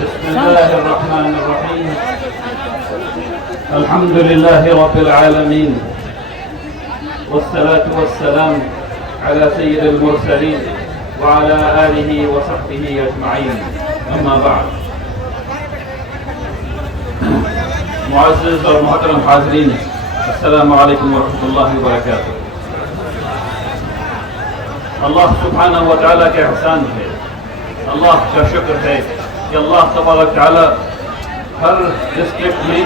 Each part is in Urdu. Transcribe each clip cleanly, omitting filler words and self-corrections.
بسم الله الرحمن الرحيم. الحمد لله رب العالمين، والصلاة والسلام على سيد المرسلين وعلى آله وصحبه أجمعين. أما بعد، معزز اور محترم حاضرین، السلام علیکم ورحمۃ اللہ وبرکاتہ۔ اللہ سبحانہ و تعالیٰ کے احسان ہے، اللہ کا شکر ہے کہ اللہ تبارک تعالیٰ ہر ڈسٹرکٹ میں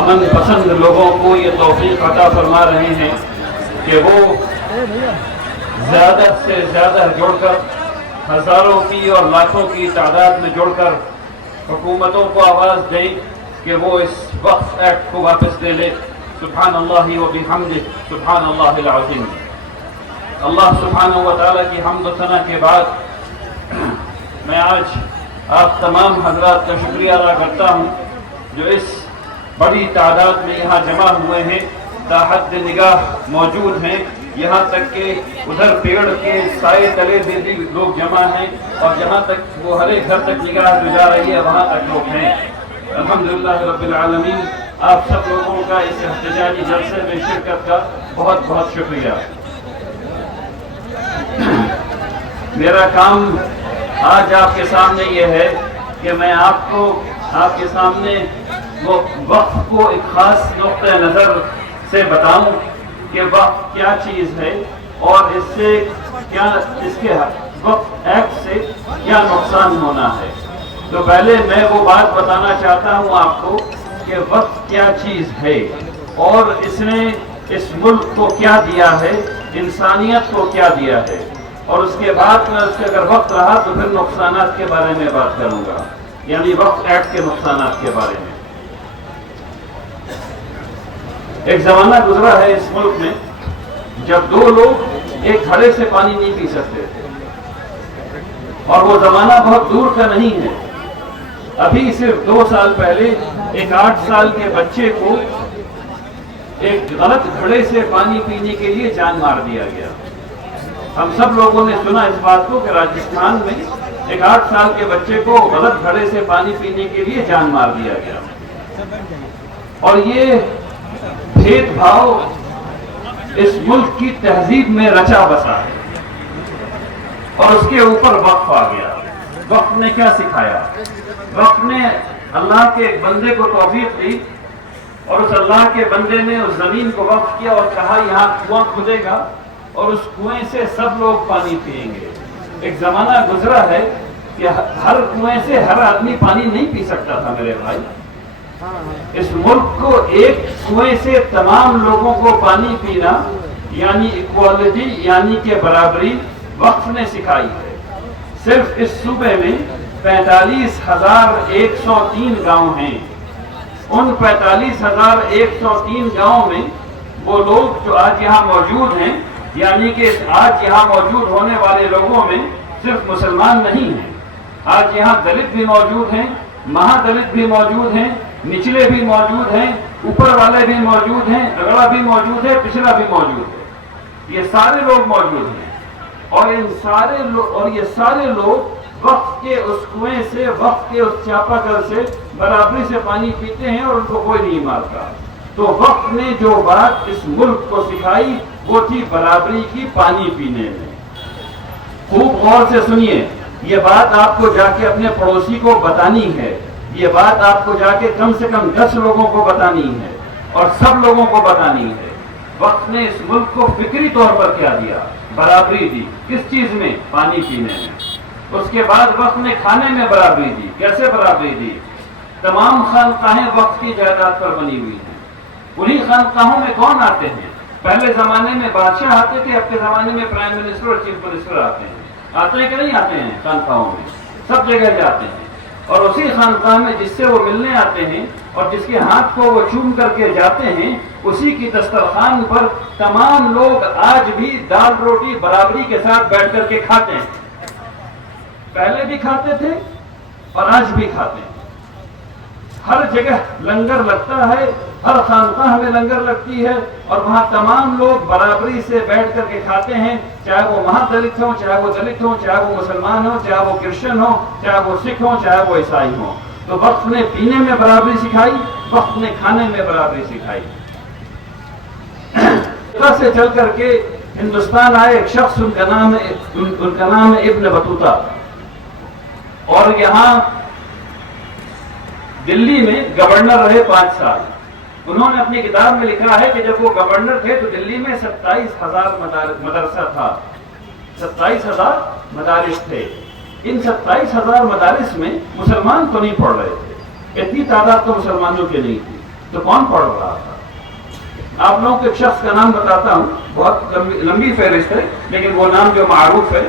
امن پسند لوگوں کو یہ توفیق عطا فرما رہے ہیں کہ وہ زیادہ سے زیادہ جڑ کر، ہزاروں کی اور لاکھوں کی تعداد میں جڑ کر حکومتوں کو آواز دیں کہ وہ اس وقف ایکٹ کو واپس لے لے۔ سبحان اللہ و بحمدہ، سبحان اللہ العظیم۔ اللہ سبحانہ و تعالیٰ کی حمد و ثنا کے بعد میں آج آپ تمام حضرات کا شکریہ ادا کرتا ہوں جو اس بڑی تعداد میں یہاں جمع ہوئے ہیں، تاحد نگاہ موجود ہیں، یہاں تک کہ ادھر پیڑ کے سائے تلے بھی لوگ جمع ہیں، اور جہاں تک وہ ہر ایک گھر تک نگاہ جو جا رہی ہے وہاں تک لوگ ہیں۔ الحمدللہ رب العالمین، آپ سب لوگوں کا اس احتجاجی جلسے میں شرکت کا بہت بہت شکریہ۔ میرا کام آج آپ کے سامنے یہ ہے کہ میں آپ کے سامنے وہ وقف کو ایک خاص نقطۂ نظر سے بتاؤں کہ وقف کیا چیز ہے اور اس کے وقف ایکٹ سے کیا نقصان ہونا ہے۔ تو پہلے میں وہ بات بتانا چاہتا ہوں آپ کو کہ وقف کیا چیز ہے اور اس نے اس ملک کو کیا دیا ہے، انسانیت کو کیا دیا ہے، اور اس کے بعد میں اس کے اگر وقت رہا تو پھر نقصانات کے بارے میں بات کروں گا، یعنی وقف ایکٹ کے نقصانات کے بارے میں۔ ایک زمانہ گزرا ہے اس ملک میں جب دو لوگ ایک گھڑے سے پانی نہیں پی سکتے تھے، اور وہ زمانہ بہت دور کا نہیں ہے۔ ابھی صرف 2 سال پہلے ایک 8 سال کے بچے کو ایک غلط گھڑے سے پانی پینے کے لیے جان مار دیا گیا۔ ہم سب لوگوں نے سنا اس بات کو کہ راجستھان میں ایک 8 سال کے بچے کو غلط گھڑے سے پانی پینے کے لیے جان مار دیا گیا، اور یہ بھید بھاؤ اس ملک کی تہذیب میں رچا بسا ہے، اور اس کے اوپر وقف آ گیا۔ وقف نے کیا سکھایا؟ وقف نے اللہ کے ایک بندے کو توفیق دی، اور اس اللہ کے بندے نے اس زمین کو وقف کیا اور کہا یہاں کنواں کھدے گا اور اس کنویں سے سب لوگ پانی پیئیں گے۔ ایک زمانہ گزرا ہے کہ ہر کنویں سے ہر آدمی پانی نہیں پی سکتا تھا میرے بھائی۔ اس ملک کو ایک کنویں سے تمام لوگوں کو پانی پینا یعنی ایکوالٹی، یعنی کہ برابری، وقف نے سکھائی ہے۔ صرف اس صوبے میں 45,103 گاؤں ہیں۔ ان 45,103 گاؤں میں وہ لوگ جو آج یہاں موجود ہیں، یعنی کہ آج یہاں موجود ہونے والے لوگوں میں صرف مسلمان نہیں ہیں، آج یہاں دلت بھی موجود ہیں، مہا دلت بھی موجود ہیں، نچلے بھی موجود ہیں، اوپر والے بھی موجود ہیں، اگڑا بھی موجود ہے، پچھلا بھی موجود ہے۔ یہ سارے لوگ موجود ہیں، اور یہ سارے لوگ وقف کے اس کنویں سے، وقف کے اس چاپا کل سے برابری سے پانی پیتے ہیں، اور ان کو کوئی نہیں مارتا۔ تو وقف نے جو بات اس ملک کو سکھائی وہ تھی برابری کی پانی پینے میں۔ خوب غور سے سنیے، یہ بات آپ کو جا کے اپنے پڑوسی کو بتانی ہے، یہ بات آپ کو جا کے کم سے کم 10 لوگوں کو بتانی ہے، اور سب لوگوں کو بتانی ہے۔ وقت نے اس ملک کو فکری طور پر کیا دیا؟ برابری دی۔ کس چیز میں؟ پانی پینے میں۔ اس کے بعد وقت نے کھانے میں برابری دی۔ کیسے برابری دی؟ تمام خانقاہیں وقت کی جائیداد پر بنی ہوئی ہیں۔ انہی خانقاہوں میں کون آتے ہیں؟ پہلے زمانے میں بادشاہ آتے تھے، اب کے زمانے میں پرائم منسٹر اور چیف منسٹر آتے ہیں۔ آتے ہیں کہ نہیں آتے ہیں؟ خانقاہوں میں سب جگہ جاتے ہیں، اور اسی خانقاہ میں جس سے وہ ملنے آتے ہیں اور جس کے ہاتھ کو وہ چوم کر کے جاتے ہیں، اسی کی دسترخوان پر تمام لوگ آج بھی دال روٹی برابری کے ساتھ بیٹھ کر کے کھاتے ہیں۔ پہلے بھی کھاتے تھے اور آج بھی کھاتے ہیں۔ ہر جگہ لنگر لگتا ہے، ہر خانقاہ میں لنگر لگتی ہے، اور وہاں تمام لوگ برابری سے بیٹھ کر کے کھاتے ہیں، چاہے وہ مہا دلت ہوں، چاہے وہ دلت ہوں، چاہے وہ مسلمان ہوں، چاہے وہ کرسچن ہوں، چاہے وہ سکھ ہوں، چاہے وہ عیسائی ہوں۔ تو وقت نے پینے میں برابری سکھائی، وقت نے کھانے میں برابری سکھائی۔ سے چل کر کے ہندوستان آئے ایک شخص، ان کا نام ہے ابن بطوطہ، اور یہاں دلی میں گورنر رہے 5 سال۔ انہوں نے اپنی کتاب میں لکھا ہے کہ جب وہ گورنر تھے تو دلی میں 27,000 مدرسہ تھا، 27,000 مدارس تھے۔ ان 27,000 مدارس میں مسلمان تو نہیں پڑھ رہے تھے، اتنی تعداد تو مسلمانوں کی نہیں تھی، تو کون پڑھ رہا تھا؟ آپ لوگوں کو ایک شخص کا نام بتاتا ہوں، بہت لمبی فہرست ہے لیکن وہ نام جو معروف ہے،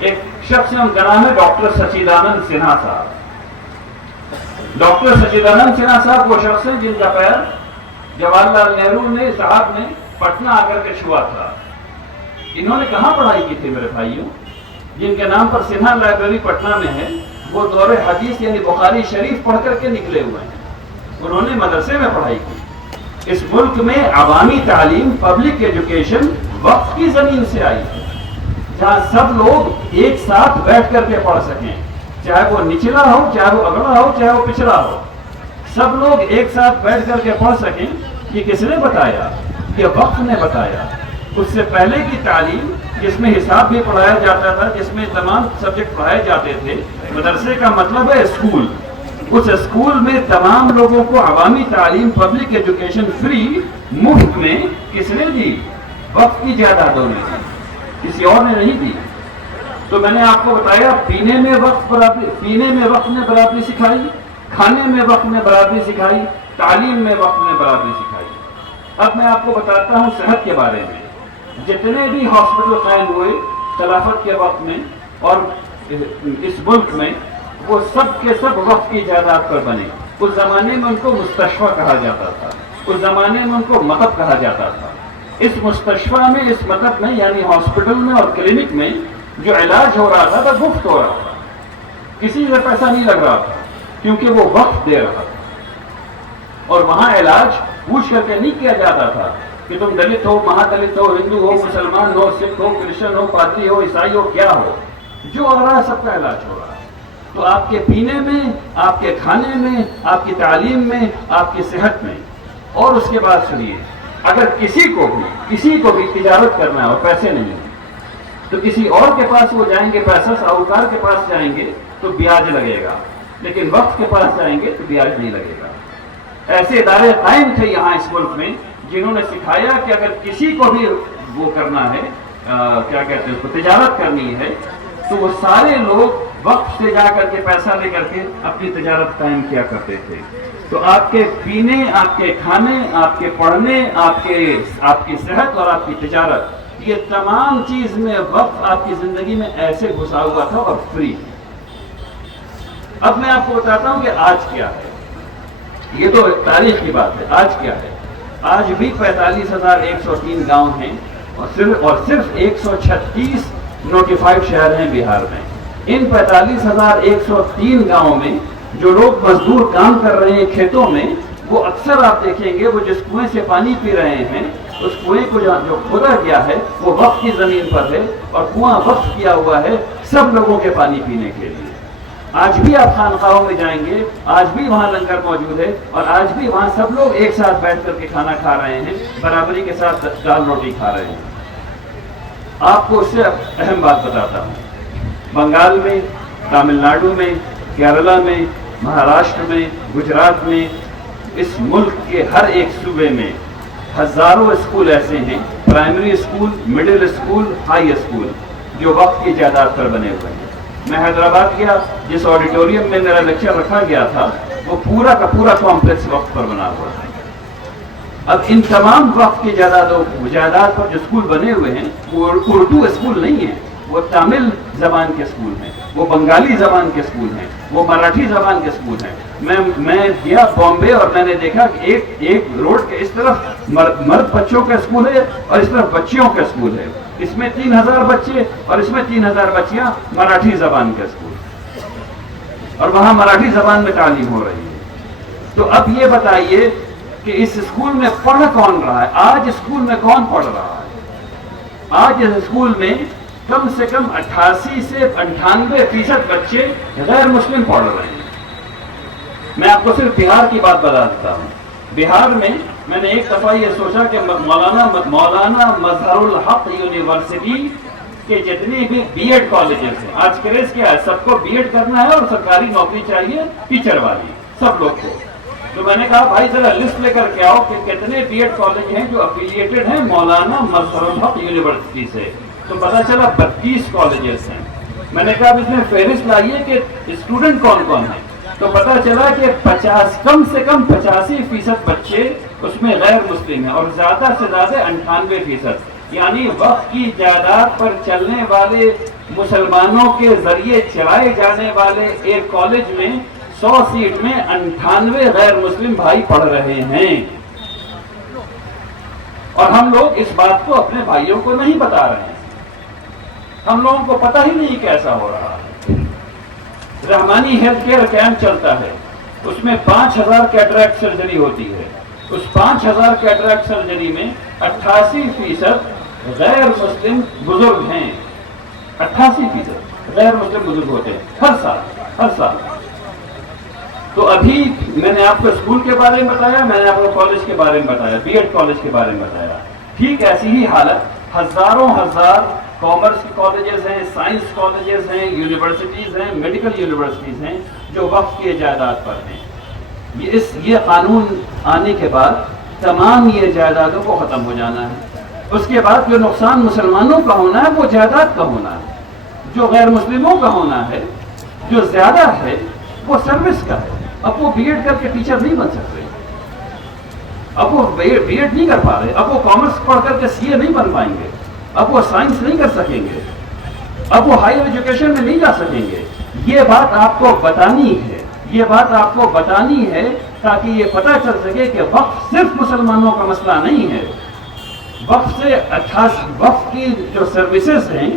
ایک شخص ان کا نام ہے ڈاکٹر سچیدانند سنہا صاحب۔ ڈاکٹر سچیدانند سنہا صاحب وہ شخص ہیں جن کا پیر جواہر لال نہرو صاحب نے پٹنہ آ کر کے چھوا تھا۔ انہوں نے کہاں پڑھائی کی تھی میرے بھائیوں؟ جن کے نام پر سنہا لائبریری پٹنہ میں ہے، وہ دور حدیث یعنی بخاری شریف پڑھ کر کے نکلے ہوئے ہیں، انہوں نے مدرسے میں پڑھائی کی۔ اس ملک میں عوامی تعلیم، پبلک ایجوکیشن وقف کی زمین سے آئی ہے، جہاں سب لوگ ایک ساتھ بیٹھ کر کے پڑھ سکیں، چاہے وہ نچلا ہو، چاہے وہ اگلا ہو، چاہے وہ پچھڑا ہو، سب لوگ ایک ساتھ بیٹھ کر کے پڑھ سکیں۔ یہ کس نے بتایا؟ یہ وقت نے بتایا۔ اس سے پہلے کی تعلیم جس میں حساب بھی پڑھایا جاتا تھا، جس میں تمام سبجیکٹ پڑھائے جاتے تھے، مدرسے کا مطلب ہے اسکول، اس اسکول میں تمام لوگوں کو عوامی تعلیم، پبلک ایجوکیشن فری مفت میں کس نے دی؟ وقت کی جائیدادوں نے دی، کسی اور نے نہیں دی۔ تو میں نے آپ کو بتایا پینے میں وقت نے برابری سکھائی، کھانے میں وقت نے برابری سکھائی، تعلیم میں وقت نے برابری سکھائی۔ اب میں آپ کو بتاتا ہوں صحت کے بارے میں۔ جتنے بھی ہاسپٹل قائم ہوئے خلافت کے وقت میں اور اس ملک میں، وہ سب کے سب وقت کی جائیداد پر بنے۔ اس زمانے میں ان کو مستشفیٰ کہا جاتا تھا، اس زمانے میں ان کو مطب کہا جاتا تھا۔ اس مستشفیٰ میں، اس مطب میں یعنی ہاسپٹل میں اور کلینک میں جو علاج ہو رہا تھا وہ مفت ہو رہا تھا، کسی سے پیسہ نہیں لگ رہا تھا، کیونکہ وہ وقت دے رہا تھا۔ اور وہاں علاج پوچھ کر کے نہیں کیا جاتا تھا کہ تم دلت ہو، مہا دلت ہو، ہندو ہو، مسلمان ہو، سکھ ہو، کرسچن ہو، پادری ہو، عیسائی ہو، کیا ہو، جو آ رہا ہے سب کا علاج ہو رہا ہے۔ تو آپ کے پینے میں، آپ کے کھانے میں، آپ کی تعلیم میں، آپ کی صحت میں۔ اور اس کے بعد سنیے، اگر کسی کو بھی تجارت کرنا ہے اور پیسے نہیں تو کسی اور کے پاس وہ جائیں گے، پیسہ ساہوکار کے پاس جائیں گے تو بیاج لگے گا، لیکن وقت کے پاس جائیں گے تو بیاج نہیں لگے گا۔ ایسے ادارے قائم تھے یہاں اس ملک میں جنہوں نے سکھایا کہ اگر کسی کو بھی وہ کرنا ہے، کیا کہتے ہیں اس کو، تجارت کرنی ہے، تو وہ سارے لوگ وقت سے جا کر کے پیسہ لے کر کے اپنی تجارت قائم کیا کرتے تھے۔ تو آپ کے پینے، آپ کے کھانے، آپ کے پڑھنے، آپ کی صحت اور آپ کی تجارت، یہ تمام چیز میں وقت آپ کی زندگی میں ایسے گھسا ہوا تھا اور فری۔ اب میں آپ کو بتاتا ہوں کہ آج کیا ہے۔ یہ تو تاریخ کی بات ہے، آج کیا ہے؟ آج بھی 45,103 گاؤں ہیں اور صرف 136 نوٹیفائڈ شہر ہیں بہار میں۔ ان 45,103 گاؤں میں جو لوگ مزدور کام کر رہے ہیں کھیتوں میں، وہ اکثر آپ دیکھیں گے وہ جس کنویں سے پانی پی رہے ہیں، اس کنویں کو جو کھودا گیا ہے وہ وقف کی زمین پر ہے، اور کنواں وقف کیا ہوا ہے سب لوگوں کے پانی پینے کے لیے۔ آج بھی آپ خانقاہوں میں جائیں گے، آج بھی وہاں لنگر موجود ہے، اور آج بھی وہاں سب لوگ ایک ساتھ بیٹھ کر کے کھانا کھا رہے ہیں، برابری کے ساتھ دال روٹی کھا رہے ہیں۔ آپ کو اس سے اہم بات بتاتا ہوں، بنگال میں، تامل ناڈو میں، کیرلا میں، مہاراشٹر میں، گجرات میں، اس ملک کے ہر ایک صوبے میں ہزاروں اسکول ایسے ہیں، primary school, middle school, high school, جو وقت کی جائیداد پر بنے ہوئے ہیں۔ میں حیدرآباد گیا، جس آڈیٹوریم میں میرا لیکچر رکھا گیا تھا وہ پورا کا پورا کمپلیکس وقت پر بنا ہوا ہے۔ اب ان تمام وقت کی جائیداد پر جو اسکول بنے ہوئے ہیں وہ اردو اسکول نہیں ہیں، وہ تامل زبان کے اسکول ہیں، وہ بنگالی زبان کے اسکول ہیں، وہ مراٹھی زبان کے اسکول ہیں۔ میں گیا بامبے اور میں نے دیکھا کہ ایک روڈ کے اس طرف مرد بچوں کا اسکول ہے اور اس طرف بچیوں کا اسکول ہے، اس میں 3,000 بچے اور اس میں 3,000 بچیاں، مراٹھی زبان کا اسکول، اور وہاں مراٹھی زبان میں تعلیم ہو رہی ہے۔ تو اب یہ بتائیے کہ اس اسکول میں پڑھ کون رہا ہے؟ آج اسکول میں کون پڑھ رہا ہے؟ آج اس اسکول میں کم سے کم 88 سے 98% بچے غیر مسلم پڑھ رہے ہیں۔ میں آپ کو صرف بہار کی بات بتا دیتا ہوں۔ بہار میں نے ایک دفعہ یہ سوچا کہ مولانا مظہر الحق یونیورسٹی کے جتنے بھی بی ایڈ کالجز ہیں، آج کریز کیا ہے، سب کو بی ایڈ کرنا ہے اور سرکاری نوکری چاہیے ٹیچر والی، سب لوگ کو۔ تو میں نے کہا بھائی ذرا لسٹ لے کر کے آؤ کہ کتنے بی ایڈ کالج ہیں جو افیلیٹڈ ہیں مولانا مظہر الحق یونیورسٹی سے۔ تو پتا چلا 32 کالجز ہیں۔ میں نے کہا اب اس میں فہرست لائیے کہ اسٹوڈنٹ کون کون ہیں۔ تو پتا چلا کہ 50 کم سے کم 85% بچے اس میں غیر مسلم ہیں اور زیادہ سے زیادہ 98%، یعنی وقف کی جائیداد پر چلنے والے مسلمانوں کے ذریعے چلائے جانے والے ایک کالج میں 100 سیٹ میں 98 غیر مسلم بھائی پڑھ رہے ہیں، اور ہم لوگ اس بات کو اپنے بھائیوں کو نہیں بتا رہے ہیں۔ ہم لوگوں کو پتہ ہی نہیں کیسا ہو رہا ہے۔ رحمانی ہیلتھ کیئر کیمپ چلتا ہے، اس میں 5000 کیٹریکٹ سرجری ہوتی ہے۔ اس 5000 کیٹریکٹ سرجری میں 88% غیر مسلم بزرگ ہیں۔ 88% غیر مسلم بزرگ ہوتے ہیں ہر سال۔ تو ابھی میں نے آپ کو اسکول کے بارے میں بتایا، میں نے آپ کو کالج کے بارے میں بتایا، بی ایڈ کالج کے بارے میں بتایا۔ ٹھیک ایسی ہی حالت ہزاروں کامرس کالجز ہیں، سائنس کالجز ہیں، یونیورسٹیز ہیں، میڈیکل یونیورسٹیز ہیں جو وقف کی جائیداد پر ہیں۔ یہ قانون آنے کے بعد تمام یہ جائیدادوں کو ختم ہو جانا ہے۔ اس کے بعد جو نقصان مسلمانوں کا ہونا ہے وہ جائیداد کا ہونا ہے، جو غیر مسلموں کا ہونا ہے جو زیادہ ہے وہ سروس کا ہے۔ اب وہ بی ایڈ کر کے ٹیچر نہیں بن سکتے، اب وہ بی ایڈ نہیں کر پا رہے، اب وہ کامرس پڑھ کر کے سی اے نہیں بن پائیں گے، اب وہ سائنس نہیں کر سکیں گے، اب وہ ہائر ایجوکیشن میں نہیں جا سکیں گے۔ یہ بات آپ کو بتانی ہے، یہ بات آپ کو بتانی ہے تاکہ یہ پتہ چل سکے کہ وقف صرف مسلمانوں کا مسئلہ نہیں ہے۔ وقف کی جو سروسز ہیں،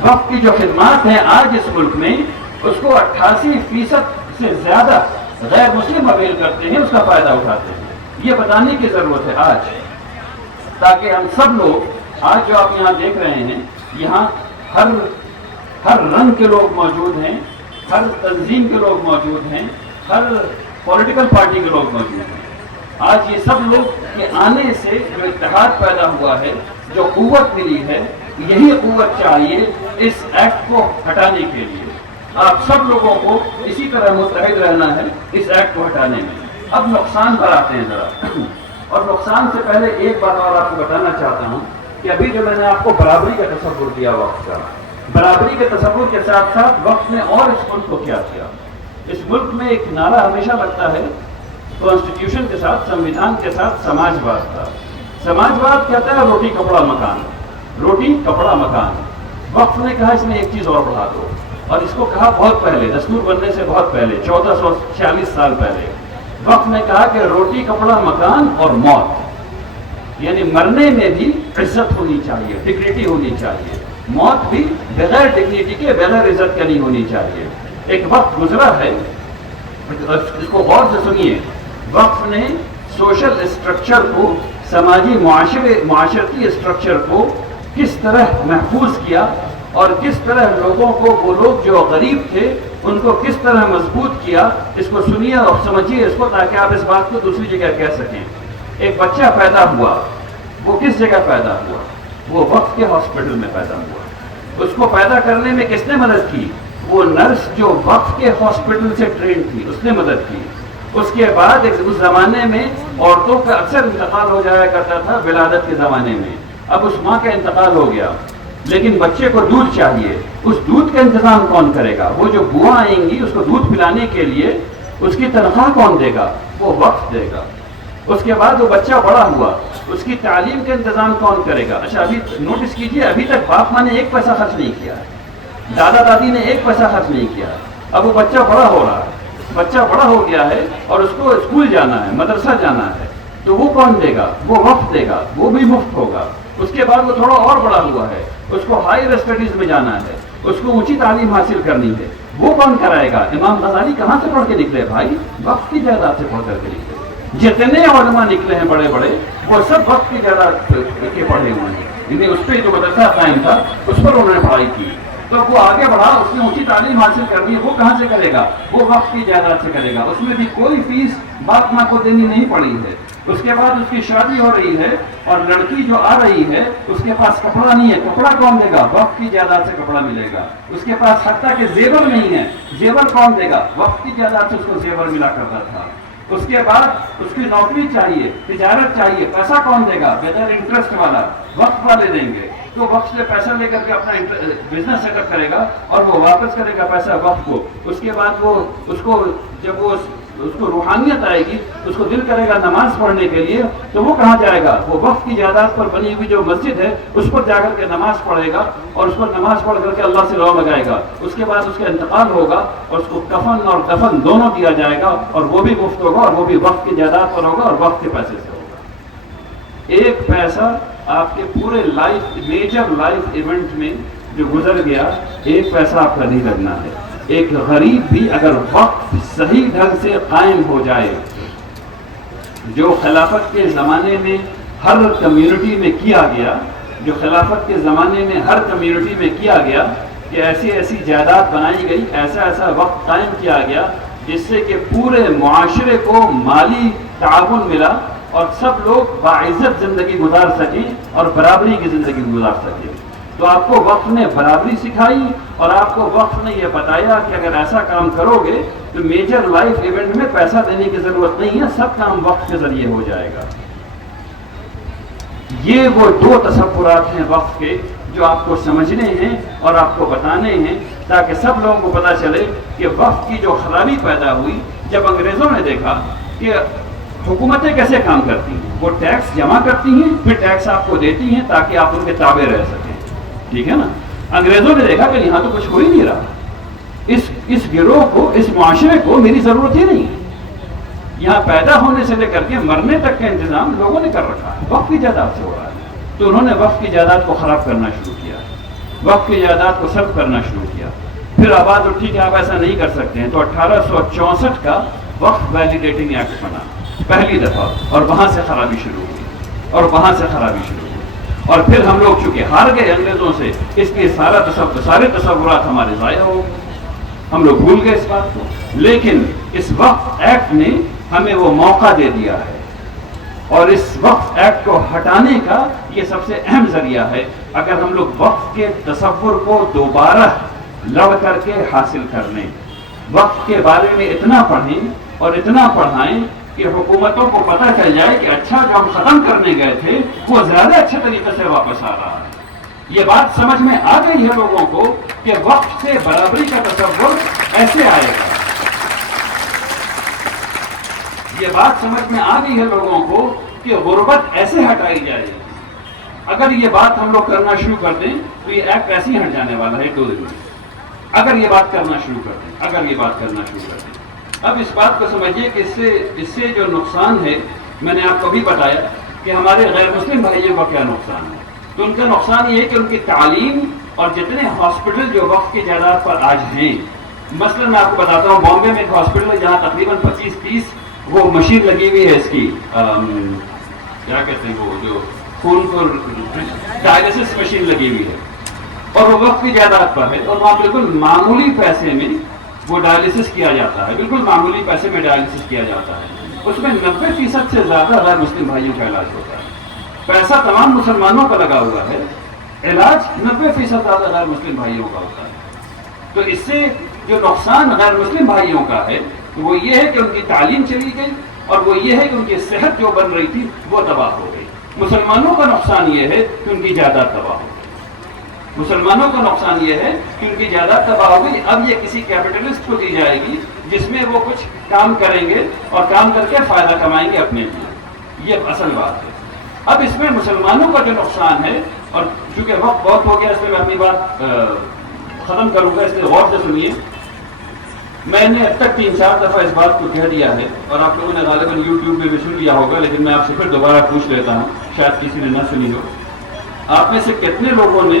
وقف کی جو خدمات ہیں آج اس ملک میں، اس کو 88% سے زیادہ غیر مسلم اویل کرتے ہیں، اس کا فائدہ اٹھاتے ہیں۔ یہ بتانے کی ضرورت ہے آج، تاکہ ہم سب لوگ آج جو آپ یہاں دیکھ رہے ہیں، یہاں ہر رنگ کے لوگ موجود ہیں، ہر تنظیم کے لوگ موجود ہیں، ہر پولیٹیکل پارٹی کے لوگ موجود ہیں۔ آج یہ سب لوگ کے آنے سے جو اتحاد پیدا ہوا ہے، جو قوت ملی ہے، یہی قوت چاہیے اس ایکٹ کو ہٹانے کے لیے۔ آپ سب لوگوں کو اسی طرح متحد رہنا ہے اس ایکٹ کو ہٹانے میں۔ اب نقصان پر آتے ہیں ذرا، اور نقصان سے پہلے ایک بات اور آپ کو بتانا چاہتا ہوں کہ ابھی جو میں نے آپ کو برابری کا تصور دیا وقت کا، برابری کے تصور کے ساتھ ساتھ وقت نے اور اس ملک کو کیا کیا۔ اس ملک میں ایک نعرہ ہمیشہ لگتا ہے کانسٹیٹیوشن کے ساتھ، سمویدھان کے ساتھ، سماجواد کا۔ سماجواد کہتا ہے روٹی کپڑا مکان، روٹی کپڑا مکان۔ وقت نے کہا اس میں ایک چیز اور بڑھا دو، اور اس کو کہا بہت پہلے، دستور بننے سے بہت پہلے، 1446 سال پہلے۔ وقت نے کہا کہ روٹی کپڑا مکان اور موت، یعنی مرنے میں بھی عزت ہونی چاہیے، ڈگنیٹی ہونی چاہیے، موت بھی بغیر ڈگنیٹی کے، بغیر عزت کے نہیں ہونی چاہیے۔ ایک وقت گزرا ہے، اس کو غور سے سنیے، وقت نے سوشل اسٹرکچر کو، سماجی معاشرتی اسٹرکچر کو کس طرح محفوظ کیا، اور کس طرح لوگوں کو، وہ لوگ جو غریب تھے ان کو کس طرح مضبوط کیا۔ اس کو سنیے اور سمجھیے اس کو، تاکہ آپ اس بات کو دوسری جگہ کہہ سکیں۔ ایک بچہ پیدا ہوا، وہ کس جگہ پیدا ہوا؟ وہ وقف کے ہاسپٹل میں پیدا ہوا۔ اس کو پیدا کرنے میں کس نے مدد کی؟ وہ نرس جو وقف کے ہاسپٹل سے ٹرین تھی، اس نے مدد کی۔ اس کے بعد اس زمانے میں عورتوں کا اکثر انتقال ہو جایا کرتا تھا ولادت کے زمانے میں، اب اس ماں کا انتقال ہو گیا، لیکن بچے کو دودھ چاہیے، اس دودھ کا انتظام کون کرے گا؟ وہ جو بوا آئیں گی اس کو دودھ پلانے کے لیے اس کی تنخواہ کون دے گا؟ وہ وقف دے گا۔ اس کے بعد وہ بچہ بڑا ہوا، اس کی تعلیم کا انتظام کون کرے گا؟ اچھا ابھی نوٹس کیجئے، ابھی تک باپ ماں نے ایک پیسہ خرچ نہیں کیا، دادا دادی نے ایک پیسہ خرچ نہیں کیا۔ اب وہ بچہ بڑا ہو رہا ہے، بچہ بڑا ہو گیا ہے اور اس کو اسکول جانا ہے، مدرسہ جانا ہے، تو وہ کون دے گا؟ وہ وقف دے گا، وہ بھی مفت ہوگا۔ اس کے بعد وہ تھوڑا اور بڑا ہوا ہے، اس کو ہائر اسٹڈیز میں جانا ہے، اس کو اونچی تعلیم حاصل کرنی ہے، وہ کون کرائے گا؟ امام غزالی کہاں سے پڑھ کے نکلے بھائی؟ وقف کی جائیداد سے پڑھ کر کے نکلے. جتنے علماء نکلے ہیں بڑے بڑے وہ سب وقف کی جائیداد کے پڑھے ہوئے ہیں. یعنی اس پہ جو مدرسہ قائم تھا اس پر انہوں نے پڑھائی کی. تو وہ آگے بڑھا, اس نے اونچی تعلیم حاصل کرنی ہے, وہ کہاں سے کرے گا؟ وہ وقف کی جائیداد سے کرے گا. اس میں بھی کوئی فیس باپ ماں کو دینی نہیں پڑی ہے. اس کے بعد اس کی شادی ہو رہی ہے اور لڑکی جو آ رہی ہے اس کے پاس کپڑا نہیں ہے, کپڑا کون دے گا؟ وقف کی جائیداد سے کپڑا ملے گا. اس کے پاس حتیٰ کہ زیور نہیں ہے, زیور کون دے گا؟ وقف کی جائیداد سے اس کو زیور ملا کرتا تھا. اس کے بعد اس کی نوکری چاہیے, تجارت چاہیے, پیسہ کون دے گا؟ بغیر انٹرسٹ والا وقف والے دیں گے. تو وقف سے پیسہ لے کر کے اپنا بزنس سیٹ اپ کرے گا اور وہ واپس کرے گا پیسہ وقف کو. اس کے بعد وہ اس کو جب وہ اس کو روحانیت آئے گی, اس کو دل کرے گا نماز پڑھنے کے لیے, تو وہ کہاں جائے گا؟ وہ وقف کی جائیداد پر بنی ہوئی جو مسجد ہے اس پر جا کر کے نماز پڑھے گا اور اس پر نماز پڑھ کر کے اللہ سے دعا لگائے گا. اس کے بعد اس کا انتقال ہوگا اور اس کو کفن اور دفن دونوں دیا جائے گا اور وہ بھی مفت ہوگا اور وہ بھی وقف کی جائیداد پر ہوگا اور وقف کے پیسے سے ہوگا. ایک پیسہ آپ کے پورے میجر لائف ایونٹ میں جو گزر گیا, ایک پیسہ آپ کا نہیں لگنا ہے. ایک غریب بھی اگر وقف صحیح ڈھنگ سے قائم ہو جائے, جو خلافت کے زمانے میں ہر کمیونٹی میں کیا گیا, جو خلافت کے زمانے میں ہر کمیونٹی میں کیا گیا کہ ایسی ایسی جائیداد بنائی گئی, ایسا ایسا وقف قائم کیا گیا جس سے کہ پورے معاشرے کو مالی تعاون ملا اور سب لوگ باعزت زندگی گزار سکیں اور برابری کی زندگی گزار سکیں. تو آپ کو وقف نے برابری سکھائی اور آپ کو وقف نے یہ بتایا کہ اگر ایسا کام کرو گے تو میجر لائف ایونٹ میں پیسہ دینے کی ضرورت نہیں ہے, سب کام وقف کے ذریعے ہو جائے گا. یہ وہ دو تصورات ہیں وقف کے جو آپ کو سمجھنے ہیں اور آپ کو بتانے ہیں تاکہ سب لوگوں کو پتہ چلے کہ وقف کی جو خرابی پیدا ہوئی جب انگریزوں نے دیکھا کہ حکومتیں کیسے کام کرتی ہیں, وہ ٹیکس جمع کرتی ہیں پھر ٹیکس آپ کو دیتی ہیں تاکہ آپ ان کے تابع رہ سکیں. ٹھیک ہے نا. انگریزوں نے دیکھا کہ یہاں تو کچھ ہو ہی نہیں رہا, اس گروہ کو, اس معاشرے کو میری ضرورت ہی نہیں ہے. یہاں پیدا ہونے سے لے کر کے مرنے تک کا انتظام لوگوں نے کر رکھا ہے, وقف کی جائیداد سے ہو رہا ہے. تو انہوں نے وقف کی جائیداد کو خراب کرنا شروع کیا, وقف کی جائیداد کو سلب کرنا شروع کیا. پھر آواز اٹھی کہ آپ ایسا نہیں کر سکتے ہیں, تو 1864 کا وقف ویلیڈیٹنگ ایکٹ بنا پہلی دفعہ, اور وہاں سے خرابی شروع ہوئی اور وہاں سے خرابی شروع ہوئی. اور پھر ہم لوگ چونکہ ہار گئے انگریزوں سے, اس لیے سارے تصورات ہمارے ضائع ہو گئے, ہم لوگ بھول گئے اس بات کو. لیکن اس وقف ایکٹ نے ہمیں وہ موقع دے دیا ہے اور اس وقف ایکٹ کو ہٹانے کا یہ سب سے اہم ذریعہ ہے. اگر ہم لوگ وقف کے تصور کو دوبارہ لڑ کر کے حاصل کر لیں, وقف کے بارے میں اتنا پڑھیں اور اتنا پڑھائیں کہ حکومتوں کو پتہ چل جائے کہ اچھا جو ہم ختم کرنے گئے تھے وہ زیادہ اچھے طریقے سے واپس آ رہا ہے. یہ بات سمجھ میں آ گئی ہے لوگوں کو کہ وقف سے برابری کا تصور ایسے آئے گا. یہ بات سمجھ میں آ گئی ہے لوگوں کو کہ غربت ایسے ہٹائی جائے گی. اگر یہ بات ہم لوگ کرنا شروع کر دیں تو یہ ایکٹ ایسے ہی ہٹ جانے والا ہے 2 دن میں. اگر یہ بات کرنا شروع کر دیں, اب اس بات کو سمجھیے کہ اس سے جو نقصان ہے, میں نے آپ کو بھی بتایا کہ ہمارے غیر مسلم بھائیوں کا کیا نقصان ہے. تو ان کا نقصان یہ ہے کہ ان کی تعلیم اور جتنے ہاسپٹل جو وقف کی جائیداد پر آج ہیں, مثلا میں آپ کو بتاتا ہوں, بامبے میں ایک ہاسپٹل ہے جہاں تقریباً 25-30 وہ مشین لگی ہوئی ہے, اس کی کیا کہتے ہیں وہ جو خون کو ڈائلسس مشین لگی ہوئی ہے اور وہ وقف کی جائیداد پر ہے, اور وہاں بالکل معمولی پیسے میں وہ ڈائلسس کیا جاتا ہے, بالکل معمولی پیسے میں ڈائلسس کیا جاتا ہے. اس میں 90% سے زیادہ غیر مسلم بھائیوں کا علاج ہوتا ہے. پیسہ تمام مسلمانوں کا لگا ہوا ہے, علاج 90% زیادہ غیر مسلم بھائیوں کا ہوتا ہے. تو اس سے جو نقصان غیر مسلم بھائیوں کا ہے وہ یہ ہے کہ ان کی تعلیم چلی گئی, اور وہ یہ ہے کہ ان کی صحت جو بن رہی تھی وہ تباہ ہو گئی. مسلمانوں کا نقصان یہ ہے کہ ان کی جائیداد تباہ ہو گئی. مسلمانوں کا نقصان یہ ہے کہ ان کی جائیداد تباہ ہو گئی. اب یہ کسی کیپٹلسٹ کو دی جائے گی جس میں وہ کچھ کام کریں گے اور کام کر کے فائدہ کمائیں گے اپنے لیے. یہ اصل بات ہے. اب اس میں مسلمانوں کا جو نقصان ہے, اور چونکہ وقت بہت ہو گیا اس لیے میں اپنی بات ختم کروں گا, اس لیے غور سے سنیے. میں نے اب تک 3-4 دفعہ اس بات کو کہہ دیا ہے اور آپ لوگوں نے غالباً یوٹیوب میں بھی سن لیا ہوگا, لیکن میں آپ سے پھر دوبارہ پوچھ لیتا ہوں, شاید کسی نے نہ سنی ہو. آپ میں سے کتنے لوگوں نے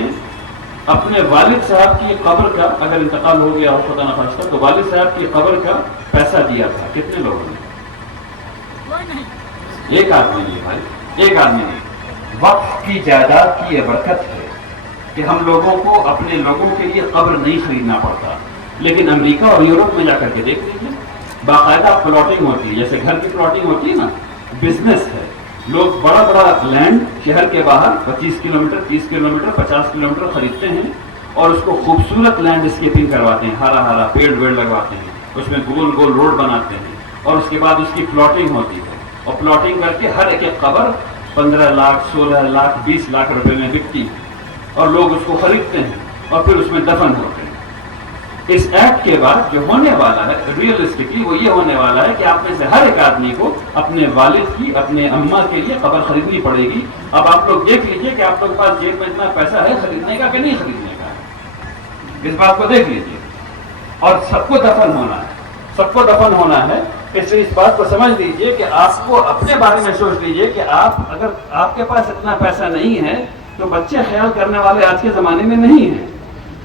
اپنے والد صاحب کی قبر کا، اگر انتقال ہو گیا ہو خدا نخواستہ، تو والد صاحب کی قبر کا پیسہ دیا تھا؟ کتنے لوگوں نے؟ ایک آدمی نہیں بھائی، ایک آدمی نہیں۔ وقف کی جائیداد کی یہ برکت ہے کہ ہم لوگوں کو اپنے لوگوں کے لیے قبر نہیں خریدنا پڑتا۔ لیکن امریکہ اور یورپ میں جا کر کے دیکھ لیجیے، باقاعدہ پلاٹنگ ہوتی ہے، جیسے گھر کی پلاٹنگ ہوتی ہے نا، بزنس ہے۔ لوگ بڑا بڑا لینڈ شہر کے باہر 25 کلومیٹر 30 کلومیٹر 50 کلومیٹر خریدتے ہیں اور اس کو خوبصورت لینڈ اسکیپنگ کرواتے ہیں، ہرا ہرا پیڑ ویڑ لگواتے ہیں، اس میں گول گول روڈ بناتے ہیں، اور اس کے بعد اس کی پلاٹنگ ہوتی ہے، اور پلاٹنگ کر کے ہر ایک قبر 15 لاکھ 16 لاکھ 20 لاکھ روپے میں بکتی ہے، اور لوگ اس کو خریدتے ہیں اور پھر اس میں دفن ہوتے ہیں۔ اس ایکٹ کے بعد جو ہونے والا ہے ریئلسٹکلی وہ یہ ہونے والا ہے کہ آپ میں سے ہر ایک آدمی کو اپنے والد کی، اپنے اماں کے لیے قبر خریدنی پڑے گی۔ اب آپ لوگ دیکھ لیجئے کہ آپ لوگ کے پاس جیب میں اتنا پیسہ ہے خریدنے کا کہ نہیں خریدنے کا، اس بات کو دیکھ لیجئے۔ اور سب کو دفن ہونا ہے، سب کو دفن ہونا ہے، اس لیے اس بات کو سمجھ لیجئے کہ آپ کو اپنے بارے میں سوچ لیجئے کہ اگر آپ کے پاس اتنا پیسہ نہیں ہے تو بچے خیال کرنے والے آج کے زمانے میں نہیں ہیں،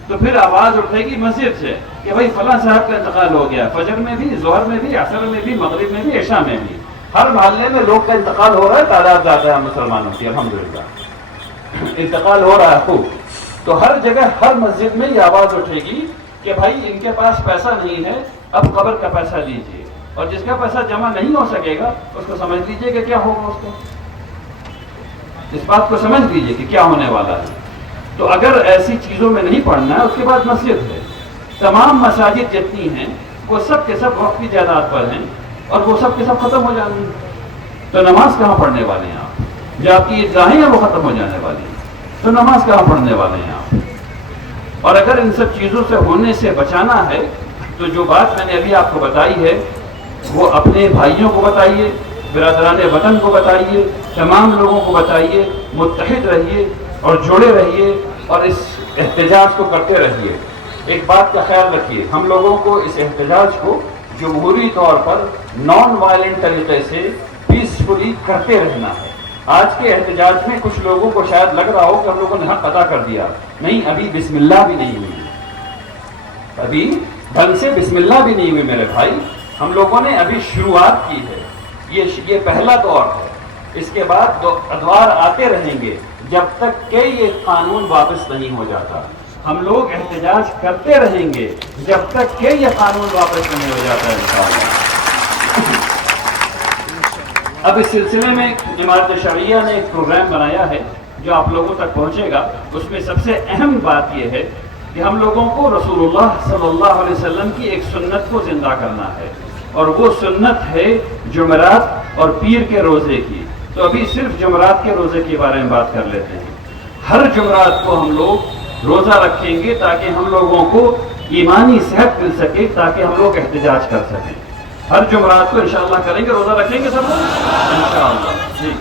تو پھر آواز اٹھے گی مسجد سے کہ بھائی فلاں صاحب کا انتقال ہو گیا، فجر میں بھی، ظہر میں بھی، عصر میں بھی، مغرب میں بھی، عشاء میں بھی، ہر محلے میں لوگ کا انتقال ہو رہا ہے، تعداد زیادہ ہے مسلمانوں کی الحمدللہ، انتقال ہو رہا ہے خوب، تو ہر جگہ ہر مسجد میں یہ آواز اٹھے گی کہ بھائی ان کے پاس پیسہ نہیں ہے، اب قبر کا پیسہ لیجیے، اور جس کا پیسہ جمع نہیں ہو سکے گا اس کو سمجھ لیجیے کہ کیا ہوگا، اس کو اس بات کو سمجھ لیجیے کہ کیا ہونے والا ہے۔ تو اگر ایسی چیزوں میں نہیں پڑھنا ہے، اس کے بعد مسجد ہے، تمام مساجد جتنی ہیں وہ سب کے سب وقت کی جائیداد پر ہیں، اور وہ سب کے سب ختم ہو جانے ہیں، تو نماز کہاں پڑھنے والے ہیں آپ؟ جو آپ کی عیدگاہیں ہیں وہ ختم ہو جانے والی ہیں، تو نماز کہاں پڑھنے والے ہیں آپ؟ اور اگر ان سب چیزوں سے ہونے سے بچانا ہے تو جو بات میں نے ابھی آپ کو بتائی ہے وہ اپنے بھائیوں کو بتائیے، برادران وطن کو بتائیے، تمام لوگوں کو بتائیے، متحد رہیے اور جڑے رہیے اور اس احتجاج کو کرتے رہیے۔ ایک بات کا خیال رکھیے، ہم لوگوں کو اس احتجاج کو جمہوری طور پر نان وائلنٹ طریقے سے پیسفلی کرتے رہنا ہے۔ آج کے احتجاج میں کچھ لوگوں کو شاید لگ رہا ہو کہ ہم لوگوں نے حق ادا کر دیا، نہیں، ابھی بسم اللہ بھی نہیں ہوئی، ابھی ڈھنگ سے بسم اللہ بھی نہیں ہوئی میرے بھائی، ہم لوگوں نے ابھی شروعات کی ہے، یہ پہلا دور ہے، اس کے بعد ادوار آتے رہیں گے جب تک کہ یہ قانون واپس نہیں ہو جاتا۔ ہم لوگ احتجاج کرتے رہیں گے جب تک کہ یہ قانون واپس نہیں ہو جاتا ہے انشاءاللہ۔ اب اس سلسلے میں جماعت شرعیہ نے ایک پروگرام بنایا ہے جو آپ لوگوں تک پہنچے گا، اس میں سب سے اہم بات یہ ہے کہ ہم لوگوں کو رسول اللہ صلی اللہ علیہ وسلم کی ایک سنت کو زندہ کرنا ہے، اور وہ سنت ہے جمعرات اور پیر کے روزے کی۔ تو ابھی صرف جمعرات کے روزے کے بارے میں بات کر لیتے ہیں۔ ہر جمعرات کو ہم لوگ روزہ رکھیں گے تاکہ ہم لوگوں کو ایمانی صحت مل سکے، تاکہ ہم لوگ احتجاج کر سکیں۔ ہر جمعرات کو انشاءاللہ کریں گے، روزہ رکھیں گے سب لوگ انشاءاللہ جی۔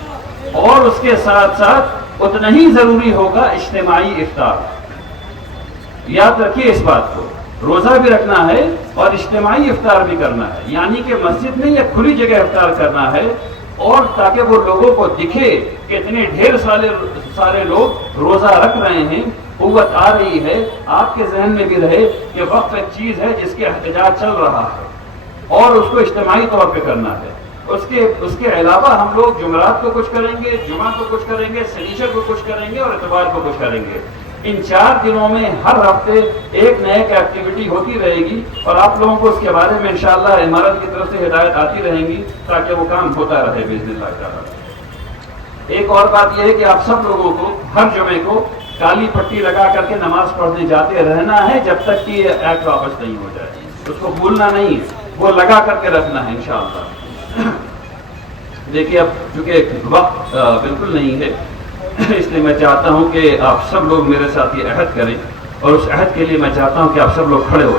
اور اس کے ساتھ ساتھ اتنا ہی ضروری ہوگا اجتماعی افطار۔ یاد رکھیے اس بات کو، روزہ بھی رکھنا ہے اور اجتماعی افطار بھی کرنا ہے، یعنی کہ مسجد میں یا کھلی جگہ افطار کرنا ہے، اور تاکہ وہ لوگوں کو دکھے کہ اتنے ڈھیر سارے لوگ روزہ رکھ رہے ہیں، قوت آ رہی ہے، آپ کے ذہن میں بھی رہے کہ وقت ایک چیز ہے جس کے احتجاج چل رہا ہے اور اس کو اجتماعی طور پہ کرنا ہے۔ اس کے علاوہ ہم لوگ جمعرات کو کچھ کریں گے، جمعہ کو کچھ کریں گے، سنیچر کو کچھ کریں گے اور اتوار کو کچھ کریں گے۔ ان 4 دنوں میں ہر ہفتے ایک نہ ایک ایکٹیویٹی ہوتی رہے گی، اور آپ لوگوں کو اس کے بارے میں انشاءاللہ امارت کی طرف سے ہدایت آتی رہیں گی تاکہ وہ کام ہوتا رہے باذن اللہ تعالی۔ ایک اور بات یہ ہے کہ آپ سب لوگوں کو ہر جمعے کو کالی پٹی لگا کر کے نماز پڑھنے جاتے رہنا ہے جب تک کہ یہ ایکٹ واپس نہیں ہو جائے، اس کو بھولنا نہیں ہے، وہ لگا کر کے رکھنا ہے انشاءاللہ۔ دیکھیے اب چونکہ وقت بالکل نہیں ہے، اس لیے میں چاہتا ہوں کہ آپ سب لوگ میرے ساتھ یہ عہد کریں، اور اس عہد کے لیے میں چاہتا ہوں کہ آپ سب لوگ کھڑے ہو جائیں۔